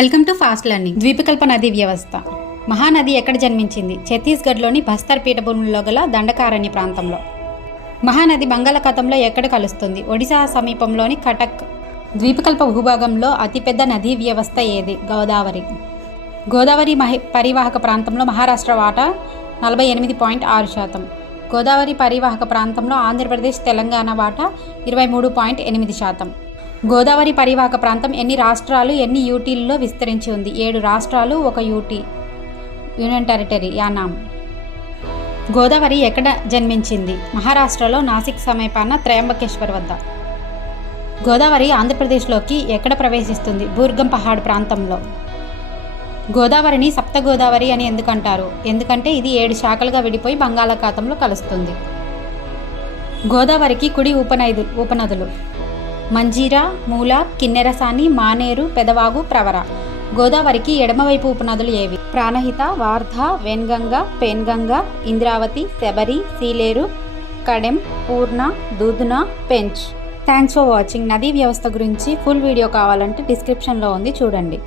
Welcome to fast learning. ద్వీపకల్ప నదీ వ్యవస్థ. మహానది ఎక్కడ జన్మించింది? ఛత్తీస్గఢ్లోని బస్తర్ పీఠభూముల్లో గల దండకారణ్య ప్రాంతంలో. మహానది బంగాళాఖాతంలో ఎక్కడ కలుస్తుంది? ఒడిశా సమీపంలోని కటక్. ద్వీపకల్ప భూభాగంలో అతిపెద్ద నదీ వ్యవస్థ ఏది? గోదావరి. గోదావరి మహి పరివాహక ప్రాంతంలో మహారాష్ట్ర వాటా నలభై ఎనిమిది పాయింట్ ఆరు శాతం. గోదావరి పరివాహక ప్రాంతంలో ఆంధ్రప్రదేశ్ తెలంగాణ వాటా ఇరవై మూడు పాయింట్ ఎనిమిది శాతం. గోదావరి పరివాహక ప్రాంతం ఎన్ని రాష్ట్రాలు ఎన్ని యూటీల్లో విస్తరించి ఉంది? ఏడు రాష్ట్రాలు ఒక UT union territory. Yanam Godavari ఎక్కడ జన్మించింది? మహారాష్ట్రలో నాసిక్ సమీపాన త్రయంబకేశ్వర్ వద్ద. గోదావరి ఆంధ్రప్రదేశ్లోకి ఎక్కడ ప్రవేశిస్తుంది? బూర్గం పహాడ్ ప్రాంతంలో. గోదావరిని సప్త గోదావరి అని ఎందుకంటారు? ఎందుకంటే ఇది ఏడు శాఖలుగా విడిపోయి బంగాళాఖాతంలో కలుస్తుంది. గోదావరికి కుడి ఉపనైదు ఉపనదులు. మంజీరా మూల కిన్నెరసాని మానేరు పెదవాగు ప్రవర. గోదావరికి ఎడమవైపు ఉపనదులు ఏవి? Pranahita Wardha Wainganga Penganga Indravati Sabari Sileru Kadem Purna Dudhna Pench. Thanks for watching నదీ వ్యవస్థ గురించి ఫుల్ వీడియో కావాలంటే డిస్క్రిప్షన్లో ఉంది చూడండి.